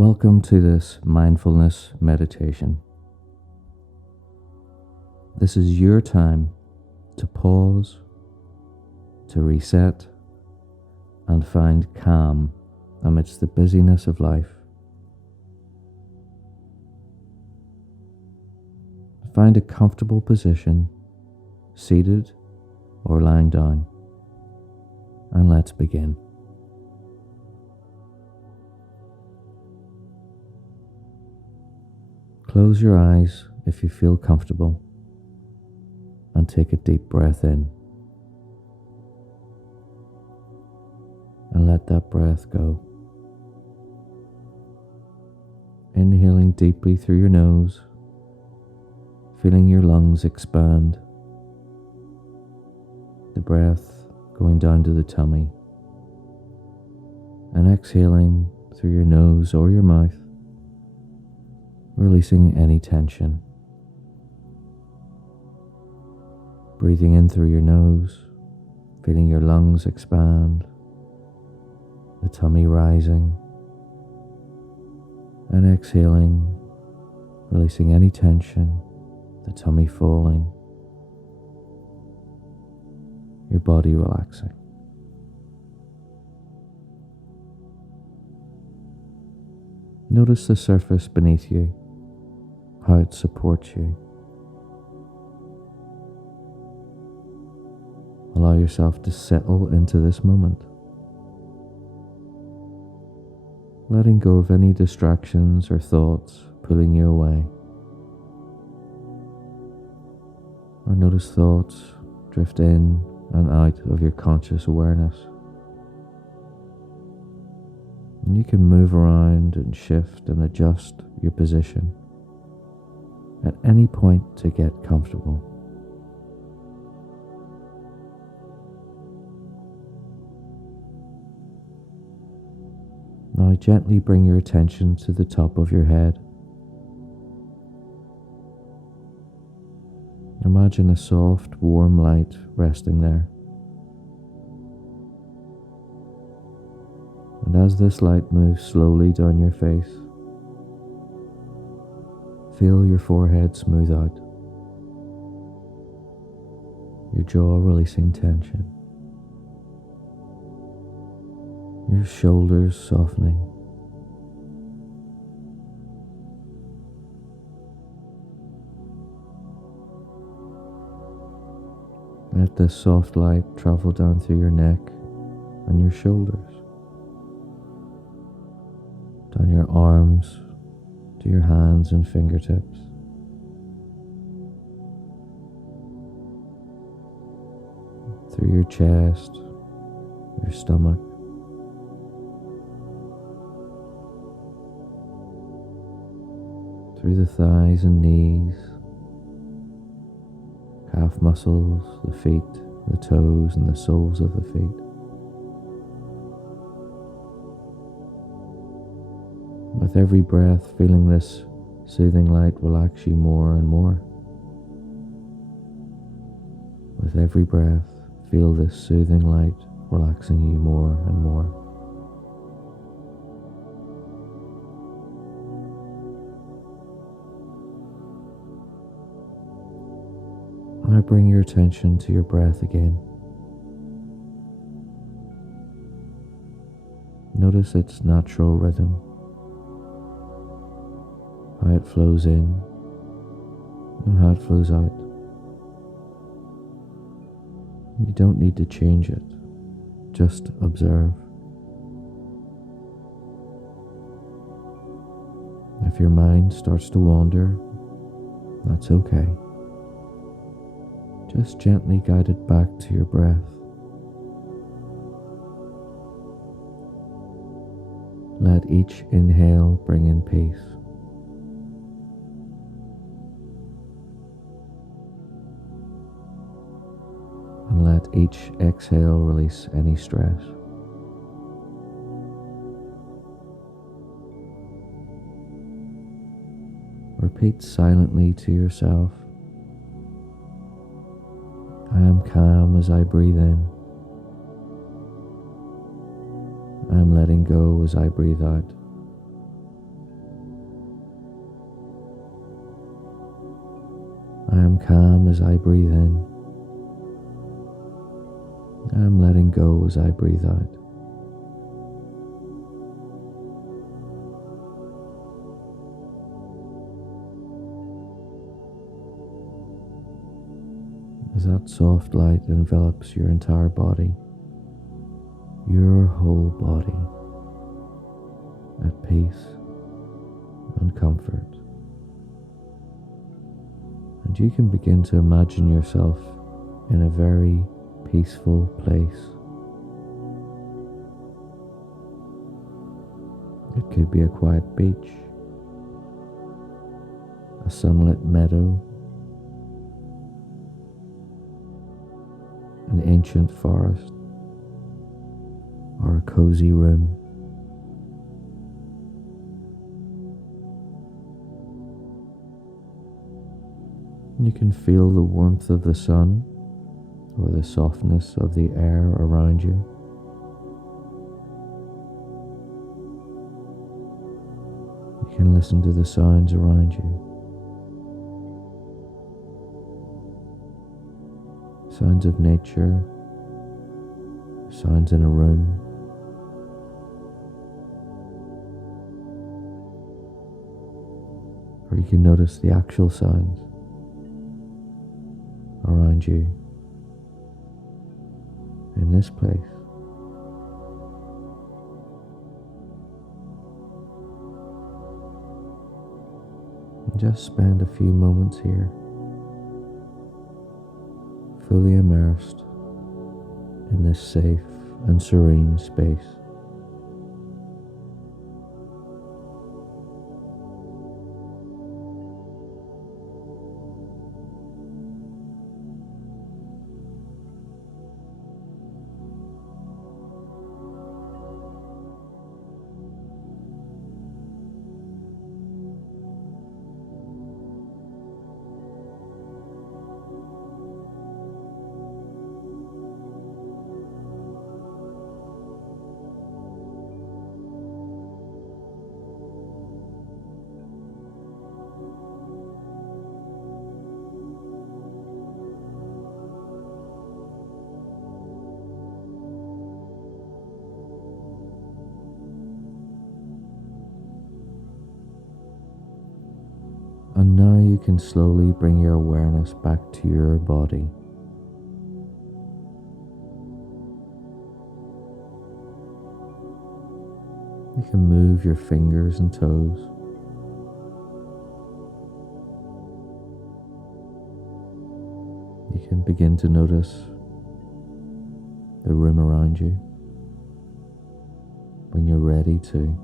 Welcome to this mindfulness meditation. This is your time to pause, to reset, and find calm amidst the busyness of life. Find a comfortable position, seated or lying down, and let's begin. Close your eyes if you feel comfortable and take a deep breath in. And let that breath go. Inhaling deeply through your nose, feeling your lungs expand, the breath going down to the tummy, and exhaling through your nose or your mouth, releasing any tension. Breathing in through your nose, feeling your lungs expand, the tummy rising, and exhaling, releasing any tension, the tummy falling, your body relaxing. Notice the surface beneath you, how it supports you. Allow yourself to settle into this moment, letting go of any distractions or thoughts pulling you away. Or notice thoughts drift in and out of your conscious awareness. And you can move around and shift and adjust your position at any point to get comfortable. Now gently bring your attention to the top of your head. Imagine a soft, warm light resting there. And as this light moves slowly down your face, feel your forehead smooth out, your jaw releasing tension, your shoulders softening. Let this soft light travel down through your neck and your shoulders, down your arms to your hands and fingertips, through your chest, your stomach, through the thighs and knees, calf muscles, the feet, the toes, and the soles of the feet. With every breath, feeling this soothing light relax you more and more. With every breath, feel this soothing light relaxing you more and more. Now bring your attention to your breath again. Notice its natural rhythm, how it flows in and how it flows out. You don't need to change it, just observe. If your mind starts to wander, that's okay. Just gently guide it back to your breath. Let each inhale bring in peace. And let each exhale release any stress. Repeat silently to yourself, I am calm as I breathe in. I am letting go as I breathe out. calm as I breathe in. I'm letting go as I breathe out. As that soft light envelops your entire body, your whole body at peace and comfort. And you can begin to imagine yourself in a very peaceful place. It could be a quiet beach, a sunlit meadow, an ancient forest, or a cozy room. You can feel the warmth of the sun or the softness of the air around you. You can listen to the sounds around you. Sounds of nature, sounds in a room. Or you can notice the actual sounds around you in this place. And just spend a few moments here, fully immersed in this safe and serene space. And now you can slowly bring your awareness back to your body. You can move your fingers and toes. You can begin to notice the room around you. When you're ready to,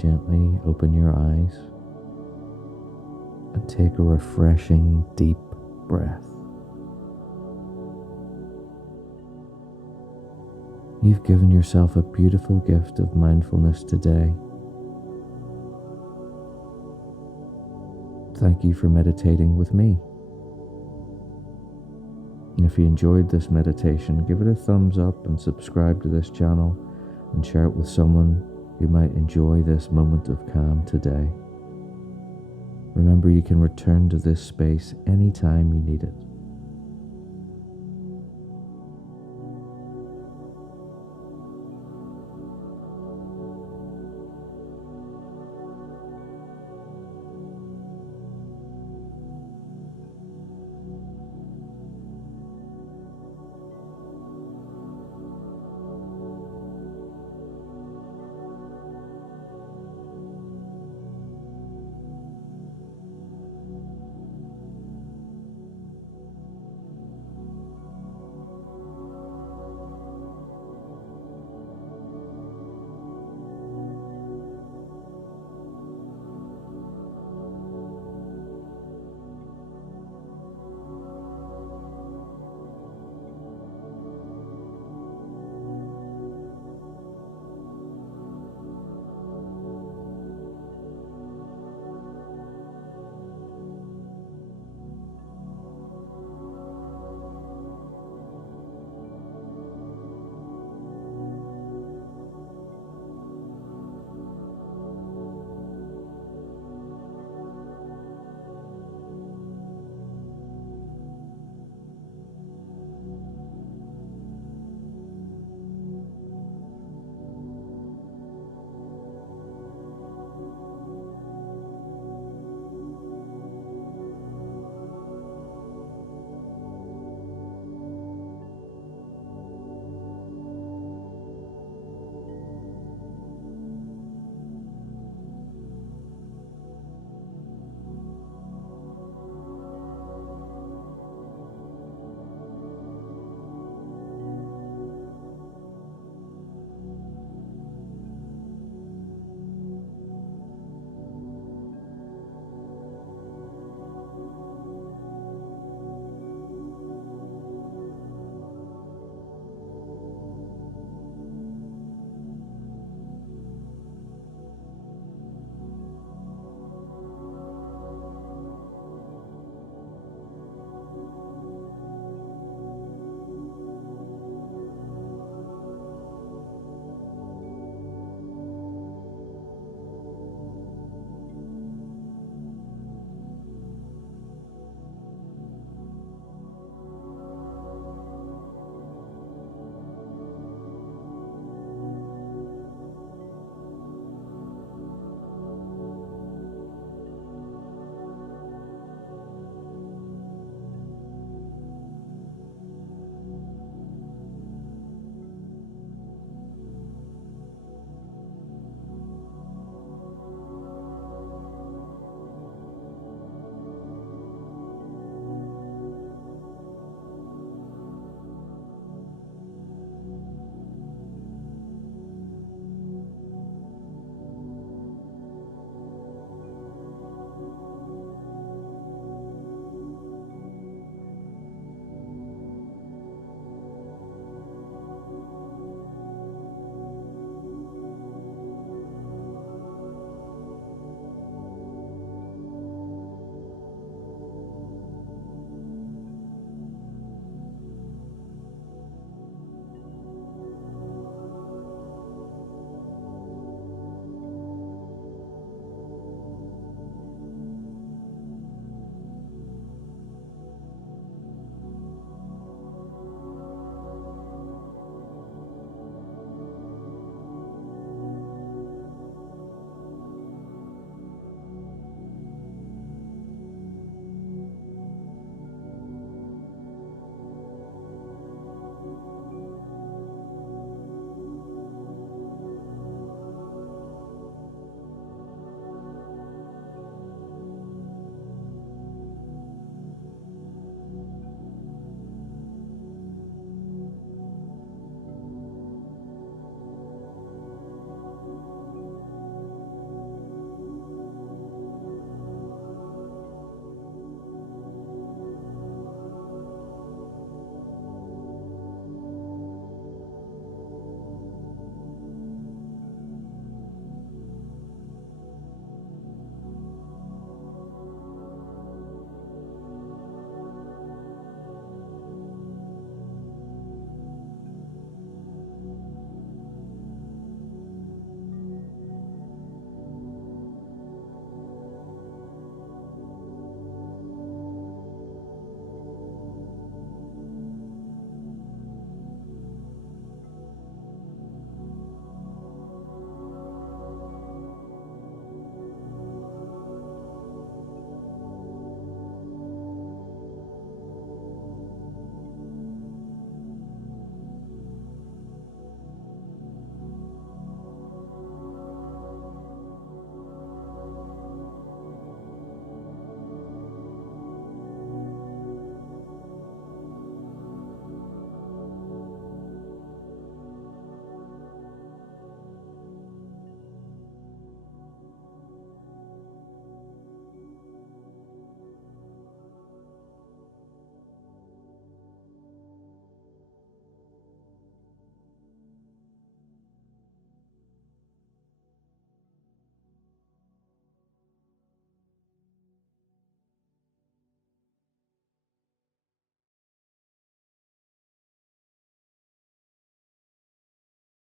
gently open your eyes and take a refreshing deep breath. You've given yourself a beautiful gift of mindfulness today. Thank you for meditating with me. If you enjoyed this meditation, give it a thumbs up and subscribe to this channel and share it with someone who might enjoy this moment of calm today. Remember, you can return to this space anytime you need it.